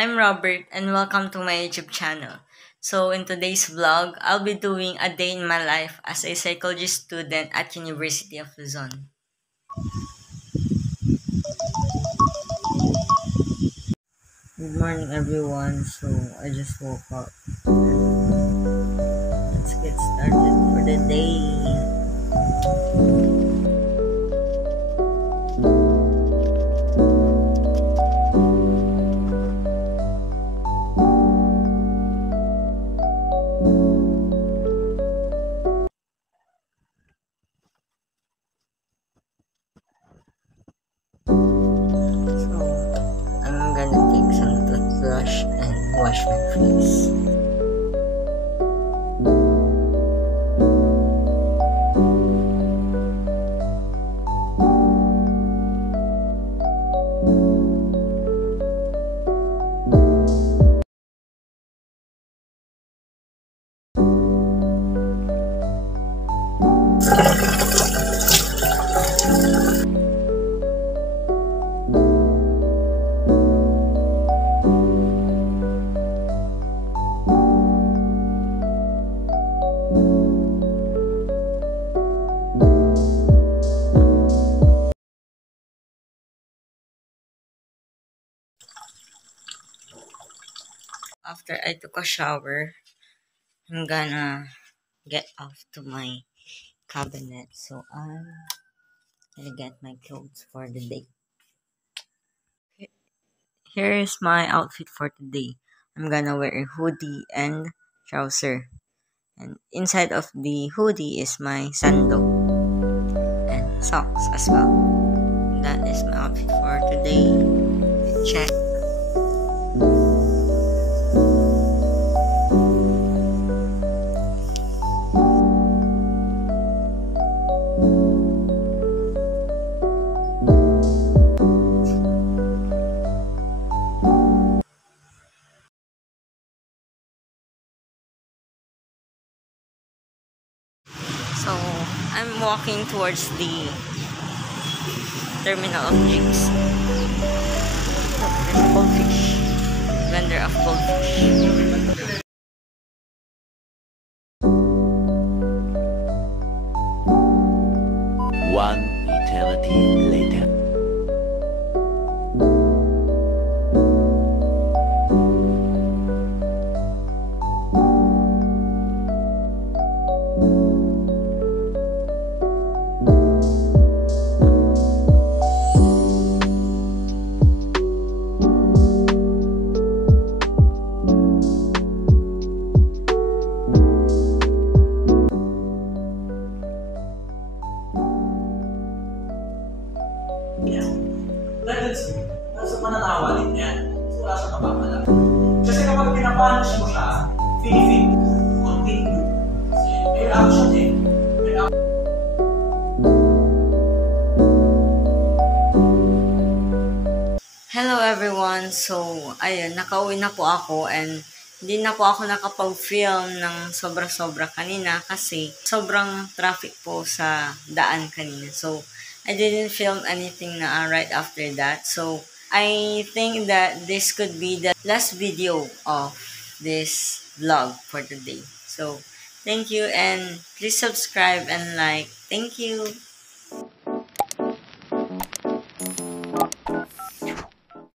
I'm Robert and welcome to my YouTube channel. So in today's vlog, I'll be doing a day in my life as a psychology student at University of Luzon. Good morning everyone. So I just woke up. Let's get started for the day. So I'm gonna take some toothbrush and wash my face. After I took a shower, I'm gonna get off to my cabinet. So I'm gonna get my clothes for the day. Here is my outfit for today. I'm gonna wear a hoodie and trouser. And inside of the hoodie is my sandal and socks as well. That is my outfit for today. Check. So I'm walking towards the terminal of jeeps. Look, there's a goldfish. Vendor of goldfish. One eternity later. Tendency, nasa mananawa din yan. So, wala siyang mapapala. Kasi kapag pinapunish mo siya, feel continue. Kasi may reaction eh. Hello everyone! So, ayun, nakauwi na po ako and hindi na po ako nakapag-film ng sobra-sobra kanina kasi sobrang traffic po sa daan kanina. So, I didn't film anything na right after that. So, I think that this could be the last video of this vlog for today. So, thank you and please subscribe and like. Thank you!